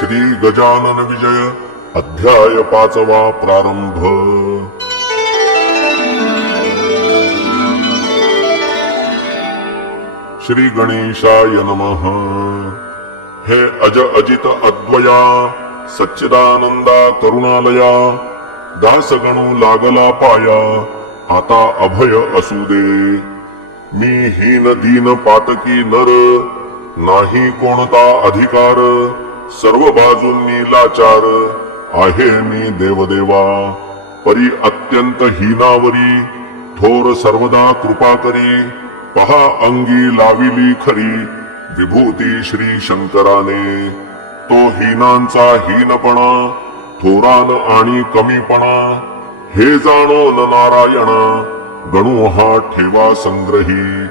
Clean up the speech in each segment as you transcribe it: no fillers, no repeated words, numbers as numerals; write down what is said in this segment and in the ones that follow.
श्री गजानन विजय अध्याय 5वा प्रारंभ. श्री गणेशाय नमः. हे अज अजित अद्वया सच्चिदानंदा करुणालया, दासगणू लागला पाया, आता अभय असू दे. मी हीन दीन पातकी नर, नाही कोणता अधिकार, सर्व बाजूंनी लाचार, आहे मी देवदेवा. परी अत्यंत हीनावरी, थोर सर्वदा कृपा करी, पहा अंगी लाविली खरी, विभूती श्री शंकराने. तो हीनांचा हीनपणा, थोरान आणि कमीपणा, हे जाणोन नारायणा, गणू हा ठेवा संग्रही.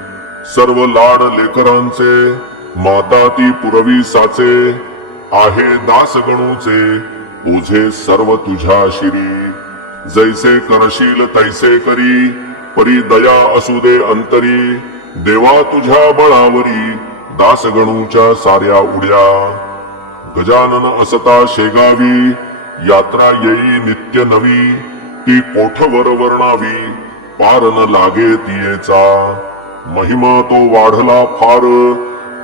सर्व लाड लेकरांचे, माता ती पुरवी साचे, आहे दास गणूचे, ओझे सर्व तुझ्या शिरी. जैसे करशील तैसे करी, परी दया असू दे अंतरी, देवा तुझ्या बळावरी, दास गणूच्या साऱ्या उड्या. गजानन असता शेगावी, यात्रा येई नित्य नवी, ती कोठवर वर्णावी, पार न लागे तियेचा. महिमा तो वाढला फार,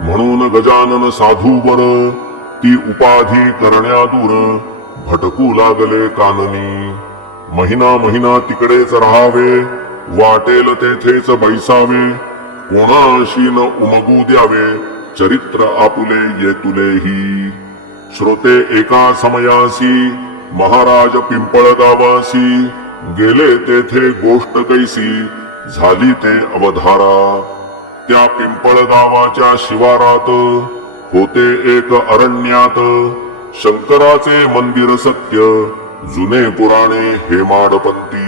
म्हणून गजानन साधूवर, ती उपाधी करण्या दूर, भटकू लागले काननी. महिना महिना तिकडेच राहावे, वाटेल तेथेच बैसावे, कोणाशी न उमगू द्यावे, चरित्र आपुले येतुलेही. श्रोते एका समयासी, महाराज पिंपळगावासी, गेले तेथे गोष्ट कैसी, झाली ते अवधारा. त्या पिंपळगावाच्या शिवारात, होते एक अरण्यात, शंकराचे मंदिर सत्य, जुने पुराणे हेमाडपंती.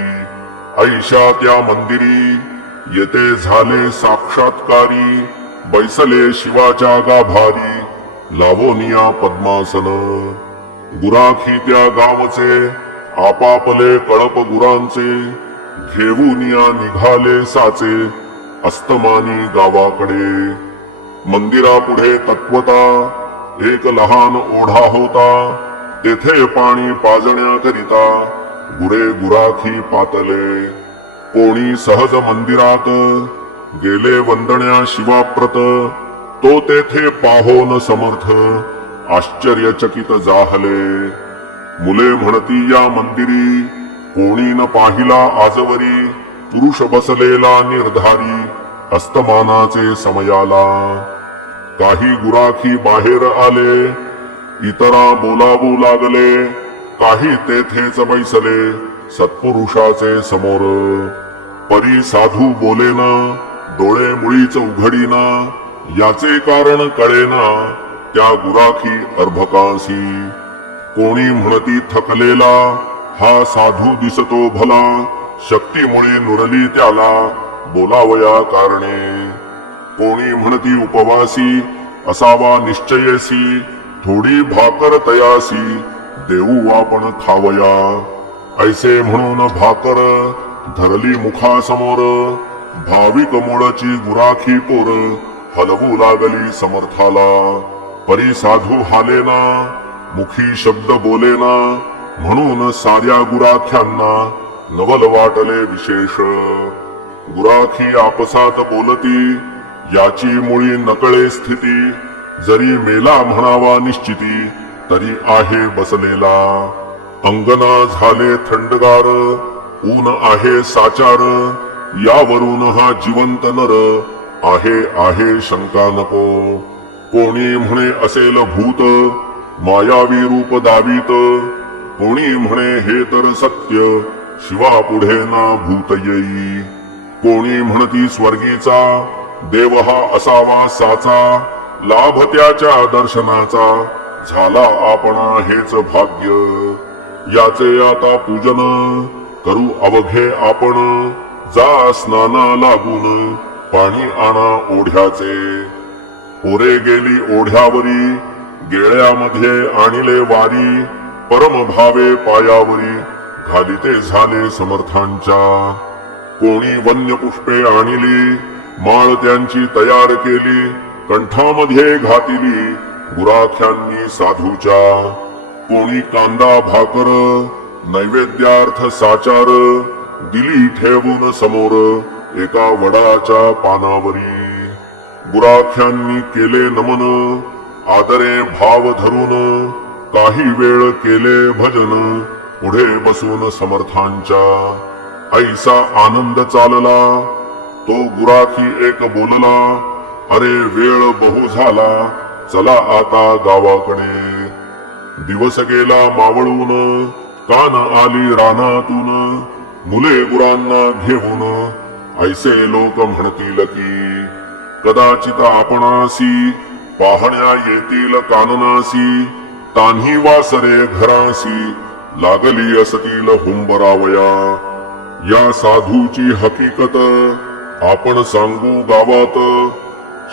ऐशा त्या मंदिरी, येथे झाले साक्षात्कारी, बैसले शिवाच्या गाभारी, लावोनिया पद्मासन. गुराखी त्या गावचे, आपापले कळप गुरांचे, घेऊनिया निघाले साचे, अस्तमानी गावाकडे. मंदिरापुढे तत्वता एक लहान ओढा होता, तेथे पाणी पाजण्याकरिता गुरे गुराखी पातले. कोणी सहज मंदिरात, गेले वंदण्या शिवाप्रत, तो तेथे पाहोन समर्थ, आश्चर्यचकित जाहले. मुले म्हणती या मंदिरी, कोणी न पाहिला आजवरी, पुरुष बसलेला निर्धारी, अस्तमानाचे समयाला. काही गुराखी बाहेर आले, इतरा बोलावू लागले, काही तेथेच बैसले, सत्पुरुषाचे समोर. परी साधू बोलेना, डोळे मुळीच उघडीना, याचे कारण कळेना त्या गुराखी अर्भकासी. कोणी म्हणती थकलेला, हा साधू दिसतो भला, शक्तीमुळे नुरली त्याला, बोलावया कारणे. कोणी म्हणती उपवासी, असावा निश्चयसी, थोडी भाकर तयासी, देऊ आपण खावया. ऐसे म्हणून भाकर धरली मुखासमोर, भाविक मुळची गुराखी पोर, हलवू लागली समर्थाला. परी साधू हालेना, मुखी शब्द बोलेना, म्हणून साऱ्या गुराख्यांना नवल वाटले विशेष. गुराखी आपसात बोलती, याची मुळी नकळे स्थिती, जरी मेला म्हणावा निश्चिती, तरी आहे बसलेला. अंगना झाले थंडगार, ऊन आहे साचार, यावरून हा जिवंत नर, आहे आहे शंका नको. कोणी म्हणे असेल भूत, मायावी रूप दावीत, कोणी म्हणे हे तर सत्य, शिवा पुढे ना भूत येई. कोणी म्हणती स्वर्गीचा, देव हा असावा साचा, लाभ त्याच्या दर्शनाचा, झाला आपणा हेच भाग्य. याचे आता पूजन करू अवघे आपण, जा स्नाना लागून, पाणी आणा ओढ्याचे. पोरे गेली ओढ्यावरी, गेळ्यामध्ये आणले वारी, परम भावे पायावरी, घालिते झाले समर्थांच्या. कोणी वन्य पुष्पे आणली, माळ त्यांची तयार केली, कंठामध्ये घातिली, गुराख्यांनी साधूच्या कोणी कांदा भाकर नैवेद्यार्थ साचार दिली ठेवून समोर एका वडाच्या पानावरी. गुराख्यांनी केले नमन आदरे भाव धरून काही वेळ केले भजन पुढे बसून समर्थांच्या. ऐसा आनंद चालला तो गुराखी एक बोलला, अरे वेळ बहु झाला चला आता गावाकडे. दिवस गेला मावळून कान आली रानातून मुले गुरांना घेऊन ऐसे लोक म्हणतील की कदाचित आपणासी पाहण्या येतील काननासी तान्ही वासरे घरासी लागली असतील हुंबरावया. या साधूची हकीकत आपण सांगू गावात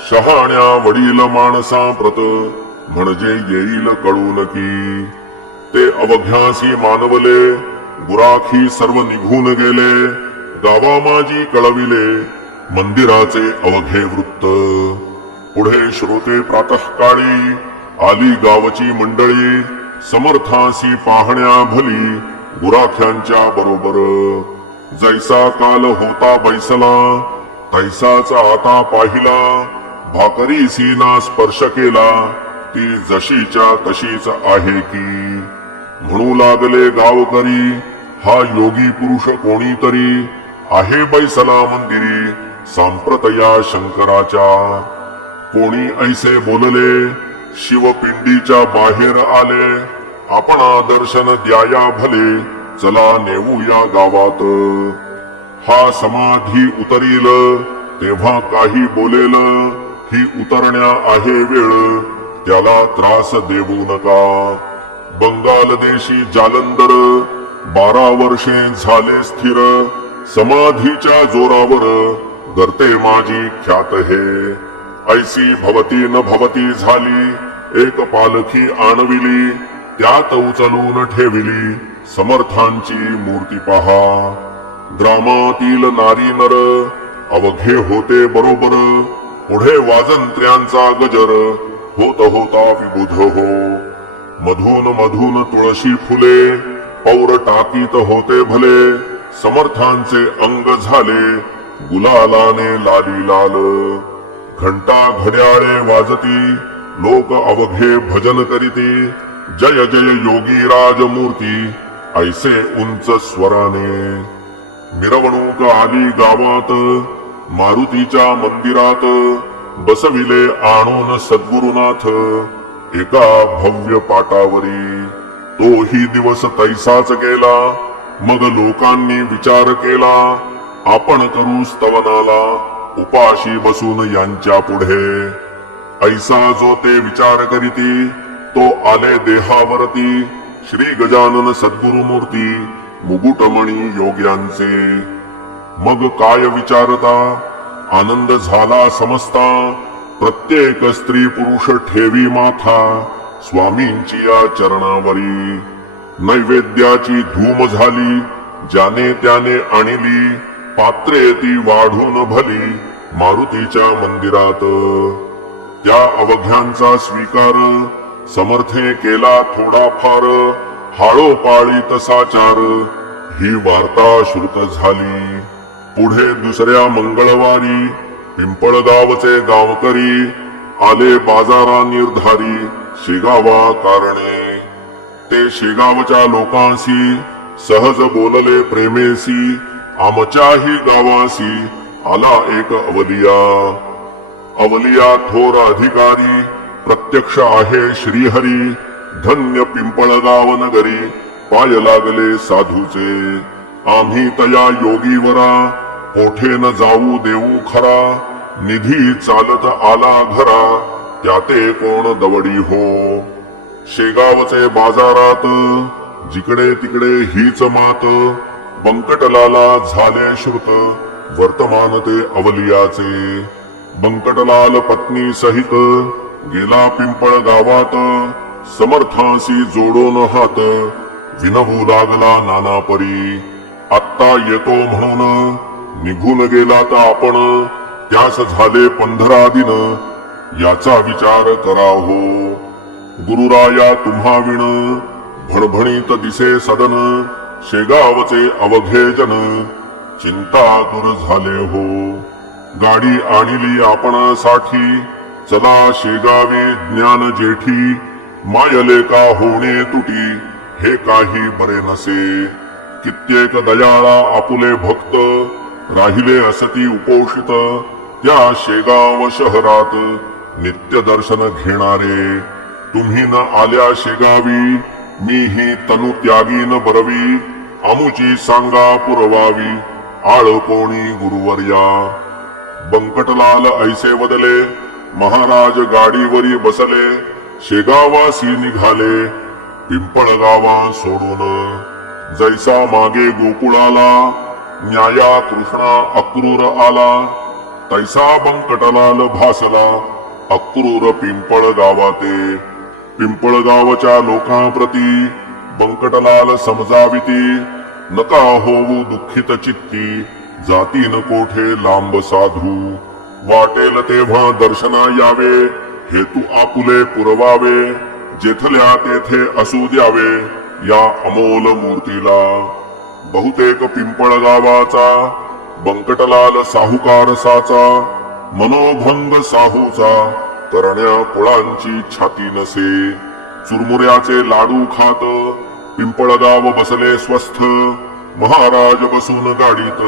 शहाण्या वडील माणसाप्रत म्हणजे येईल कळून की. ते अवघ्यासी मानवले गुराखी सर्व निघून गेले गावा माझी कळविले मंदिराचे अवघे वृत्त. पुढे श्रोते प्रातःकाळी आली गावची मंडळी समर्थासी पाहण्या भली गुराख्यांच्या बरोबर. जैसा काल होता बैसला तैसाच आता पाहिला भाकरी ना स्पर्श केला ती जशीच्या तशीच आहे की. म्हणू लागले गावकरी हा योगी पुरुष कोणीतरी आहे बैसला मंदिरी सांप्रतया शंकराच्या. कोणी ऐसे बोलले शिवपिंडीच्या बाहेर आले आपणा दर्शन द्याया भले चला नेऊया गावात. हा समाधी उतरील तेव्हा काही बोलेल ही उतरण्या आहे वेळ त्याला त्रास देऊ नका. बंगाल देशी जालंधर 12 वर्षे झाले स्थिर समाधीच्या जोरावर गर्ते माझी ख्यात हे. ऐसी भवती न भवती झाली एक पालखी आणविली त्यात उचलून ठेविली समर्थांची मूर्ती पहा. ग्रामातील नारी नर अवघे होते बरोबर पुढे वाजंत्र्यांचा गजर होत होता विबुध हो. मधून मधून तुळशी फुले पौर टाकीत होते भले समर्थांचे अंग झाले गुलालाने लाली लाल. घंटा घड्याळे वाजती लोक अवघे भजन करीती जय जय योगी राजमूर्ती ऐसे उंच स्वराने. मिरवणूक आली गावात मारुतीच्या मंदिरात बसविले आणून सद्गुरुनाथ एका भव्य पाटावरी. तोही दिवस तैसाच गेला मग लोकांनी विचार केला आपण करू स्तवनाला उपाशी बसून यांच्या पुढे. ऐसा जो ते विचार करीती तो आले देहावरती श्री गजानन सद्गुरुमूर्ती मुकुटमणी योग्यांचे. मग काय विचारता आनंद झाला समजता प्रत्येक स्त्री पुरुष ठेवी माथा स्वामींची या चरणावरी. नैवेद्याची धूम झाली ज्याने त्याने आणली पात्रे ती वाढून भली मारुतीच्या मंदिरात. त्या अवघ्यांचा स्वीकार समर्थे केला थोडाफार हाळोपाळीत साचार ही वार्ता श्रुत झाली. पुढे दुसऱ्या मंगळवारी पिंपळगावचे गावकरी आले बाजारा निर्धारी शेगावा कारणे. ते शेगावच्या लोकांशी सहज बोलले प्रेमेसी आमच्याही गावासी आला एक अवलिया. अवलिया थोर अधिकारी प्रत्यक्ष आहे श्रीहरी धन्य पिंपळगाव नगरी पाय लागले साधूचे. आम्ही तया योगीवरा कोठे न जाऊ देऊ खरा निधी चालत आला घरा त्याते कोण दवडी हो. शेगावचे बाजारात जिकडे तिकडे हीच मात बंकटलाला झाले श्रुत वर्तमान ते अवलियाचे. बंकटलाल पत्नी सहित गेला पिंपळ गावात समर्थांशी जोडून हात विनवू लागला नानापरी. आत्ता येतो म्हणून निघून गेला तर आपण त्यास झाले 15 दिन याचा विचार करा हो. गुरुराया तुम्हा विण भणभणीत दिसे सदन शेगावचे अवघे जन चिंता दूर झाले हो गाडी आणली आपणासाठी चला शेगावे ज्ञान जेठी मायले का होणे तुटी हे काही बरे नसे कित्येक दयाळा आपुले भक्त राहिले असती उपोषित त्या शेगाव शहरात नित्य दर्शन घेणारे तुम्ही न आल्या शेगावी मी ही तनु त्यागी न बरवी आमुची सांगा पुरवावी आळ कोणी गुरुवर्या बंकटलाल ऐसे वदले महाराज गाडीवरी बसले शेगावासी निघाले पिंपळगावा सोडून जैसा मागे गोकुळाला न्याया कृष्णा अक्रूर आला तैसा बंकटलाल भासला अक्रूर पिंपळ गावाते पिंपळगावच्या लोकांप्रती बंकटलाल समजाविती नका होऊ दुःखित चित्ती जातीन कोठे लांब साधू वाटेल तेव्हा दर्शना यावे हेतू आपुले पुरवावे जेथल्या तेथे असू द्यावे या अमोल मूर्तीला बहुतेक पिंपळ गावाचा बंकटलाल साहुकार साचा मनोभंग साहूचा करण्या कुळांची छाती नसे चुरमुऱ्याचे लाडू खात पिंपळगाव बसले स्वस्थ महाराज बसून गाडीत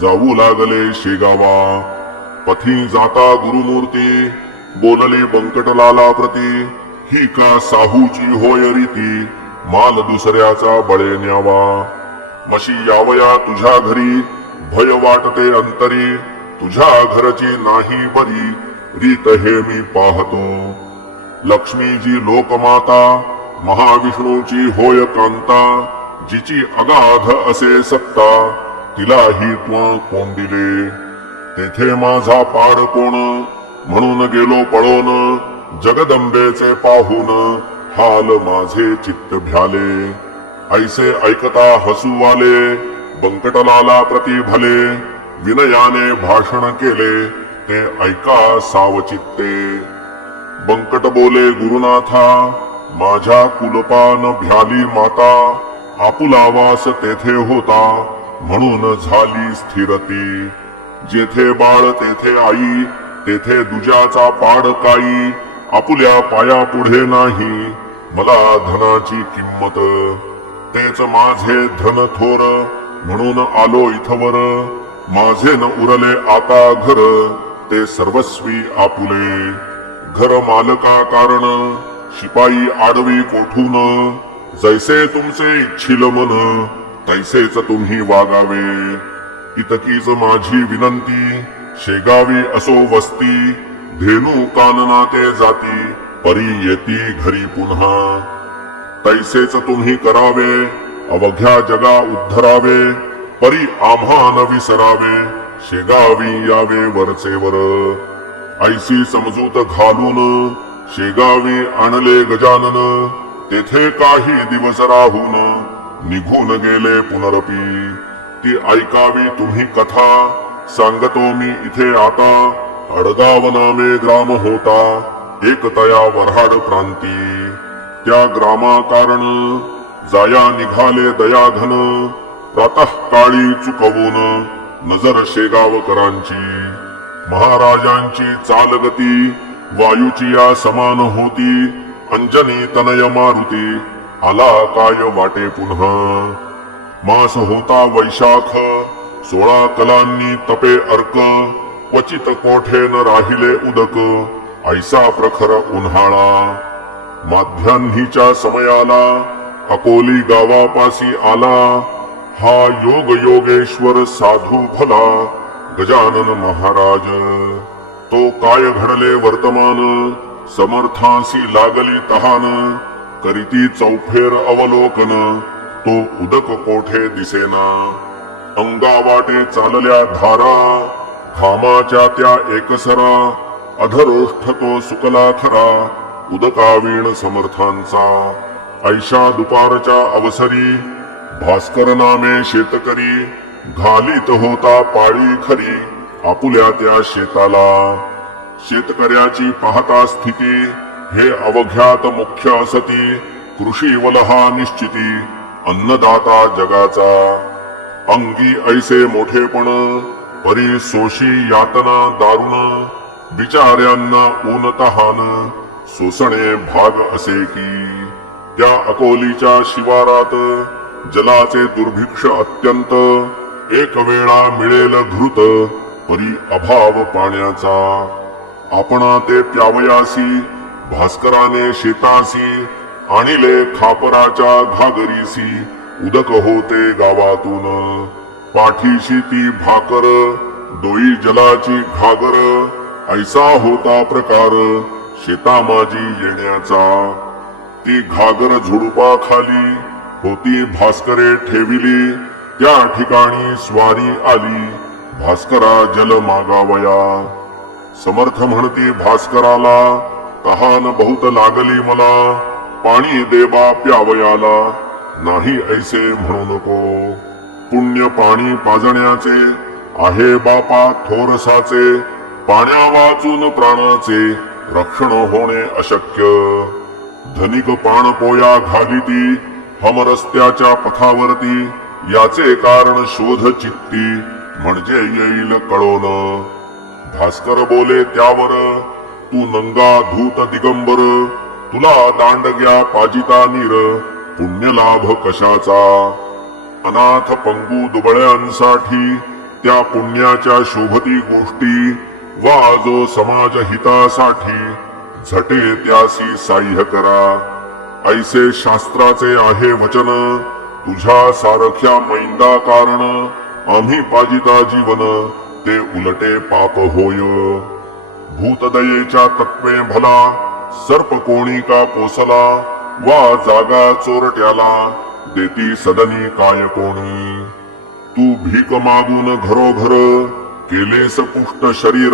जाऊ लागले शेगावा पथी जाता गुरुमूर्ती बोलले बंकटलाला प्रती ही का साहूची होय रीती माल दुसऱ्याचा बळे न्यावा मशी यावया तुझ्या घरी भय वाटते अंतरी तुझ्या घरची नाही बरी रीत हे मी पाहतो लक्ष्मीजी लोकमाता महाविष्णूची होय कांता जिची अगाध असे सत्ता तिलाही त्वा कोण दिले तेथे माझा पाड कोण म्हणून गेलो पळून जगदंबेचे पाहून हाल माझे चित्त भ्याले ऐसे ऐकता हसू आले बंकटलाला प्रति भले विनयाने भाषण केले ते ऐका सावचित्ते बंकट बोले गुरुनाथा माझ्या कुलपान भ्याली माता आपुला वास तेथे होता म्हणून झाली स्थिरती जेथे बाळ तेथे आई तेथे दुजाचा पाड काई आपुल्या पाया पुढे नाही मला धनाची किंमत तेच माझे धन थोर म्हणून आलो इथवर माझे न उरले आता घर ते सर्वस्वी आपुले घर मालका कारण शिपाई आडवी कोठून जैसे तुमचे इच्छिल मन तैसेच तुम्ही वागावे इतकीच माझी विनंती शेगावी असो वस्ती धेनू कानना ते जाती परी येती घरी पुन्हा तैसेच तुम्ही करावे अवघ्या जगा उद्धरावे परी आम्हा न विसरावे शेगावी यावे वरचेवर ऐसी समजूत घालून शेगावी आणले गजानन तेथे काही दिवस राहून निघून गेले पुनरपी ती ऐकावी तुम्ही कथा सांगतो मी इथे आता अडगाव नामे ग्राम होता एक तया वऱ्हाड प्रांती त्या ग्रामा कारण जाया निघाले दयाघन प्रातः काळी चुकवून नजर शेगावकरांची महाराजांची चालगती वायूची या समान होती अंजनी तनय मारुती आला काय वाटे पुन्हा मास होता वैशाख 16 कलांनी तपे अर्क क्वचित कोठे न राहिले उदक ऐसा प्रखर उन्हाळा माध्यान्हीच्या समयाला अकोली गावापासी आला हा योग योगेश्वर साधू भला गजानन महाराज तो काय घडले वर्तमान समर्थांसी लागली तहान करीती चौफेर अवलोकन तो उदक कोठे दिसेना अंगावाटे चालल्या धारा घामाच्या त्या एकसरा अधरोष्ठ तो सुकला खरा उदकावीण समर्थांचा ऐशा दुपारच्या अवसरी भास्कर नामे शेतकरी घालीत होता पाळी खरी आपुल्या त्या शेताला शेतकऱ्याची पाहता स्थिती हे अवघ्यात मुख्य असती कृषी वलहा निश्चिती अन्नदाता जगाचा अंगी ऐसे मोठेपण परी सोशी यातना दारुण बिचाऱ्यांना ऊन तहान सोसणे भाग असे की त्या अकोलीच्या शिवारात जलाचे दुर्भिक्ष अत्यंत एक वेळा मिळेल घृत परी अभाव पाण्याचा आपणा ते प्यावयासी भास्कराने शेतासी आणिले खापराच्या घागरीसी उदक होते गावातून पाठीशी ती भाकर डोई जलाची घागर ऐसा होता प्रकार शेता माझी येण्याचा ती घागर झुडपा खाली होती भास्करे ठेविली त्या ठिकाणी स्वारी आली भास्करा जल मागावया समर्थ म्हणती भास्कराला तहान बहुत लागली मला पाणी देवा प्यावयाला नाही ऐसे म्हणू नको पुण्य पाणी पाजण्याचे आहे बापा थोरसाचे पाण्या वाचून प्राणाचे रक्षण होणे अशक्य धनिक पान पोया घालिती हम रस्त्याच्या पथावरती याचे कारण शोध चित्ती म्हणजे येईल कळोन भास्कर बोले त्यावर तू नंगा धूत दिगंबर तुला दांडग्या पाजिता नीर पुण्य लाभ कशाचा अनाथ पंगू दुबळ्यांसाठी त्या पुण्याच्या शोभती गोष्टी वा जो समाज हितासाठी झटे त्यासी साह्य करा ऐसे शास्त्राचे आहे वचन तुझ्या सारख्या मैंदा कारण आम्ही पाजिता जीवन ते उलटे पाप होय भूतदयेच्या तत्वे भला सर्प कोणी का पोसला वा जागा चोरट्याला देती सदनी काय कोणी तू भीक मागून घरोघर केलेस पुष्ट शरीर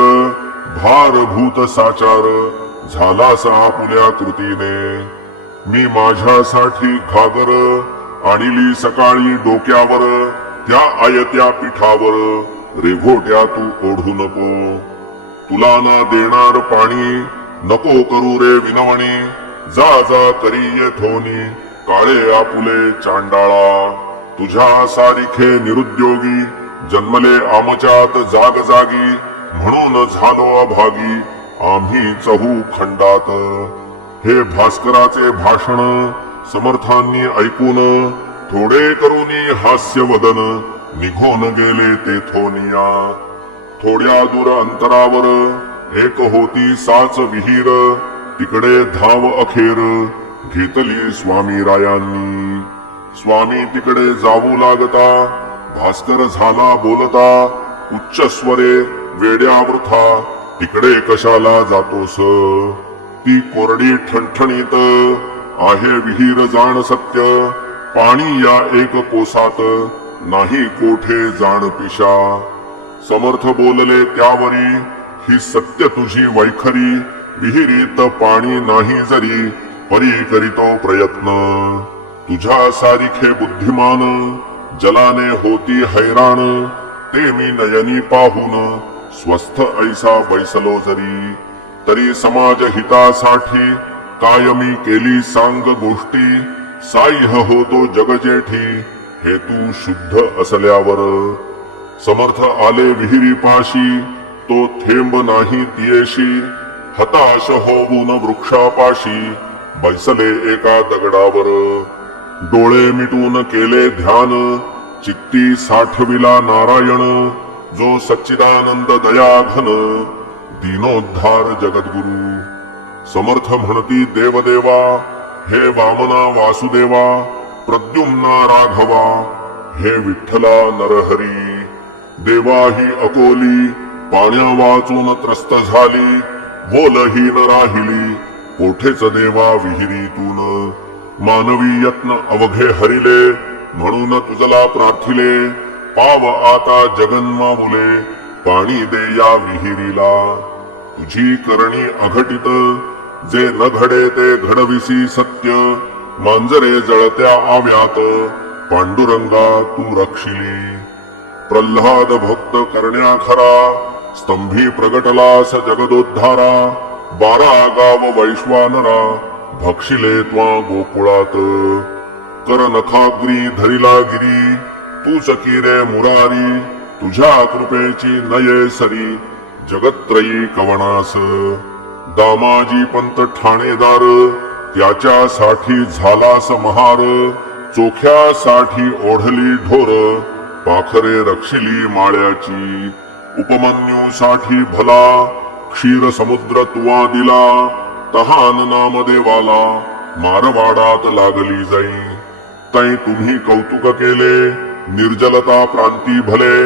भारभूत साचार झालास आपुल्या कृतीने मी माझ्यासाठी घागर आणली सकाळी डोक्यावर त्या आयत्या पिठावर रेघोट्या तू ओढू नको तुला ना देणार पाणी नको करू रे विनवणी जा जा करी येथोनी काळे आपुले चांडाळा तुझ्या सारिखे निरुद्योगी जन्मले आमच्यात जाग जागी म्हणून झालो अभागी आम्ही चहू खंडात हे भास्कराचे भाषण समर्थांनी ऐकून थोडे करूनी हास्य वदन निघून गेले तेथोनिया थोड्या दूर अंतरावर एक होती साच विहीर तिकडे धाव अखेर घेतली स्वामी रायांनी स्वामी तिकडे जाऊ लागता भास्कर झाला बोलता उच्च स्वरे वेड्या वृथा तिकडे कशाला जातोस ती कोरडी ठणठणीत आहे विहीर जाण सत्य पाणी या एक कोसात नाही कोठे जाण पिशा समर्थ बोलले त्यावरी ही सत्य तुझी वैखरी विहिरीत पाणी नाही जरी परी करीतो प्रयत्न तुझ्या सारिखे बुद्धिमान जलाने होती हैराण ते मी नयनी पाहून स्वस्थ ऐसा बैसलो जरी तरी समाज हितासाठी कायमी केली सांग गोष्टी साह्य होतो जगजेठी हे तू शुद्ध असल्यावर समर्थ आले विहिरीपाशी तो थेंब नाही तियेशी हताश होऊन वृक्षापाशी बैसले एका दगडावर डोळे मिटून केले ध्यान चित्ती साठविला नारायण जो सच्चिदानंद दयाघन दीनोद्धार जगद्गुरु समर्थ म्हणती देवदेवा हे वामना वासुदेवा प्रद्युम्ना राघवा हे विठ्ठला नरहरी देवा ही अकोली पाण्या वाचून त्रस्त झाली बोलहीन राहिली कोठेच देवा विहिरीतून मानवी यत्न अवघे हरिले म्हणून तुझला प्रार्थिले पाव आता जगन्मामुले पाणी दे या विहिरीला तुझी करणी अघटित जे न घडे ते घडविसी सत्य मांजरे जळत्या आव्यात पांडुरंगा तू रक्षिली प्रल्हाद भक्त करण्या खरा स्तंभी प्रगटलास जगदोद्धारा 12 गाव वैश्वानरा भक्षिले त्वा गोकुळात. कर नखाग्री धरिला गिरी तूच की रे मुरारी. तुझ्या कृपेची नये सरी जगत्त्रयी कवनास. दामाजी पंत ठाणेदार त्याच्यासाठी झालास महार. चोख्यासाठी ओढली ढोर पाखरे रक्षिली माळ्याची. उपमन्यूसाठी भला क्षीर समुद्र तुवा दिला. तहान नामदेवाला मारवाडात लागली जाई. तै तुम्ही कौतुक केले निर्जलता प्रांती भले.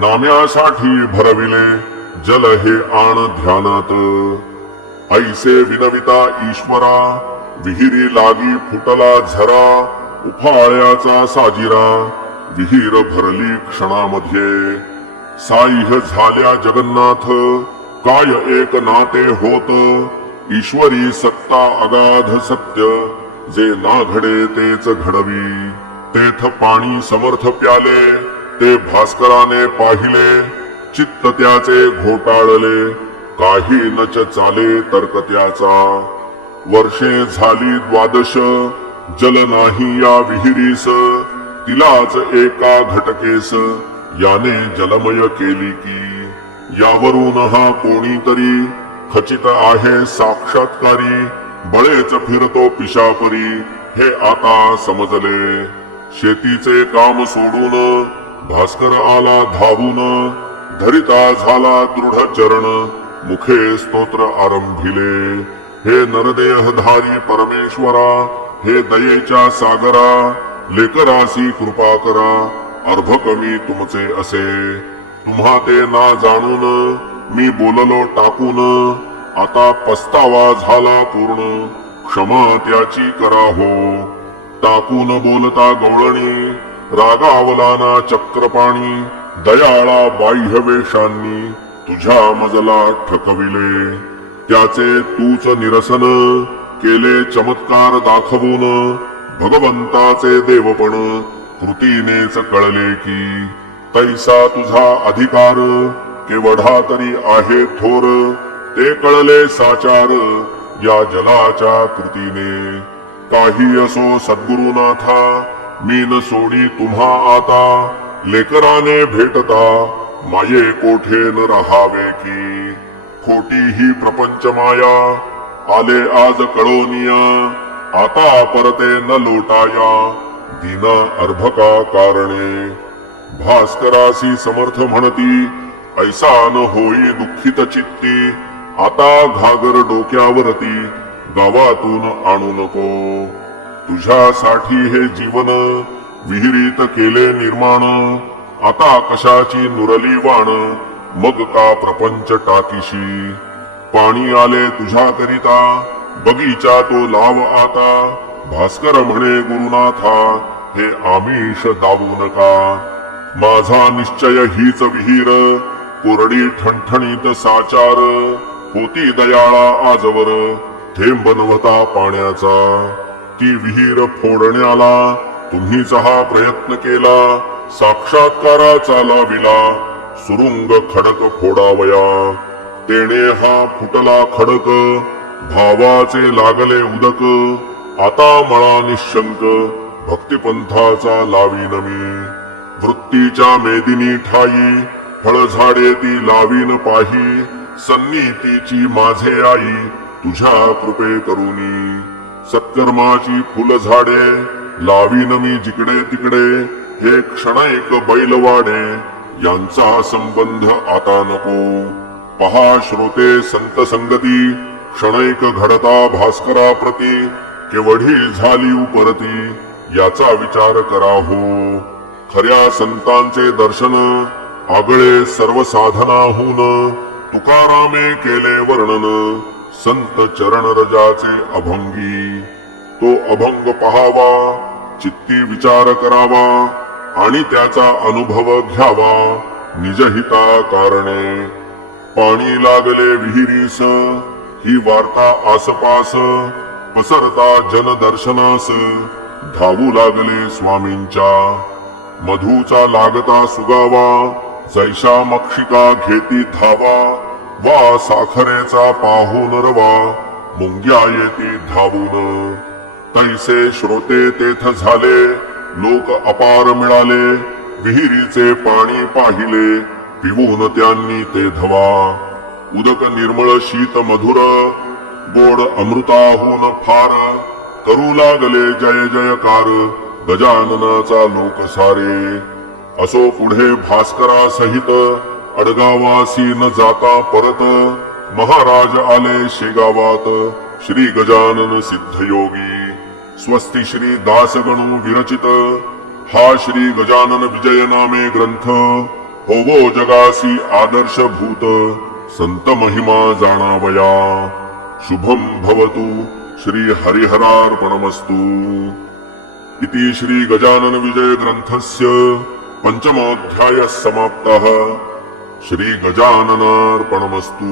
नाम्यासाठी भरविले जल हे आण ध्यानात. ऐसे विनविता ईश्वरा विहिरी लागी फुटला झरा. उफाळ्याचा साजिरा विहीर भरली क्षणामध्ये. साह्य झाल्या जगन्नाथ काय एक नाते होत. ईश्वरी सत्ता अगाध सत्य जे ना घडे तेच घडवी. तेथ पाणी समर्थ प्याले ते भास्कराने पाहिले. चित्त त्याचे घोटाळले काही नच चाले तर्क त्याचा. वर्षे झाली 12 जल नाही या विहिरीस. तिलाच एका घटकेस याने जलमय केली की. यावरून हा कोणीतरी खचित आहे साक्षात्कारी. बळेच फिरतो पिशापरी हे आता समजले. शेतीचे काम सोडून भास्कर आला धावून. धरिता झाला दृढ चरण मुखे स्तोत्र आरंभिले. हे नरदेहधारी परमेश्वरा हे दयेच्या सागरा. लेकरासी कृपा करा अर्भकमी तुमचे असे. तुम्हा ते ना जाणून मी बोललो टाकून. आता पस्तावा झाला पूर्ण क्षमा त्याची करा हो. टाकून बोलता गवळणी रागावला ना चक्रपाणी. दयाळा बाह्य वेशांनी तुझ्या मजला ठकविले. त्याचे तूच निरसन केले चमत्कार दाखवून. भगवंताचे देवपण कृतीनेच कळले की. तैसा तुझा अधिकार केवढा तरी आहे थोर. ते कळले साचार या जलाच्या कृतीने. काही असो सद्गुरुनाथा मी न सोडी तुम्हा आता. लेकराने भेटता माये कोठे न राहावे की. खोटी ही प्रपंच माया आले आज कळोनिया. आता परते न लोटाया दिन अर्भका कारणे. भास्करासी समर्थ म्हणती ऐसा न होई दुःखित चित्ती. आता घागर डोक्यावरती गावातून आणू नको. तुझ्यासाठी हे जीवन विहिरीत केले निर्माण. आता कशाची नुरली वाण मग का प्रपंच टाकीशी. पाणी आले तुझ्या करिता बगीचा तो लाव आता. भास्कर म्हणे गुरुनाथा हे आमिष दावू नका. माझा निश्चय हीच विहीर कोरडी ठणठणीत साचार. होती दयाळा आजवर थेंब नव्हता पाण्याचा. ती विहीर फोडण्याला तुम्हीच हा प्रयत्न केला. साक्षात्काराचा लाविला सुरुंग खडक फोडावया. तेने हा फुटला खडक भावाचे लागले उदक. आता मळा निशंक भक्तिपंथाचा लावीन मी. वृत्तीच्या मेदिनी ठाई फळझाडे ती लावीन पाही. सन्नीतीची माझे आई तुझ्या कृपे करुनी. सत्कर्माची फुलझाडे लावीन मी जिकडे तिकडे. हे क्षणैक बैलवाडे यांचा संबंध आता नको. पहा श्रोते संत संगती क्षणैक घडता भास्करा प्रती. केवढी झाली उपरती याचा विचार करा हो. खऱ्या संतांचे दर्शन आगळे सर्व साधनाहून. तुकारामे केले वर्णन संत चरण रजाचे अभंगी. तो अभंग पहावा चित्ती विचार करावा आणि त्याचा अनुभव घ्यावा निजहिता कारणे. पाणी लागले विहिरीस ही वार्ता आसपास. पसरता जनदर्शनास धावू लागले स्वामींच्या. मधूचा लागता सुगावा जैशा मक्षिका घेती धावा. वा साखरेचा पाहून रवा मुंग्या येती धावून. तैसे श्रोते तेथ झाले लोक अपार मिळाले. विहिरीचे पाणी पाहिले पिवून त्यांनी ते धवा. उदक निर्मळ शीत मधुर गोड अमृताहून फार. करू लागले जय जयकार गजाननाचा लोक सारे. असो पुढे भास्करा सहित अडगावासी न जाता परत. महाराज आले शेगावात श्री गजानन सिद्धयोगी. स्वस्ति श्री दासगणू विरचित हा श्री गजानन विजय नामे ग्रंथ होवो जगासी आदर्श भूत. संत महिमा जाणावया. शुभम भवतु श्री हरिहरार्पणमस्तु. इति श्री गजानन विजय ग्रंथस्य पंचमोऽध्यायः समाप्तः. श्री गजाननार्पणमस्तु.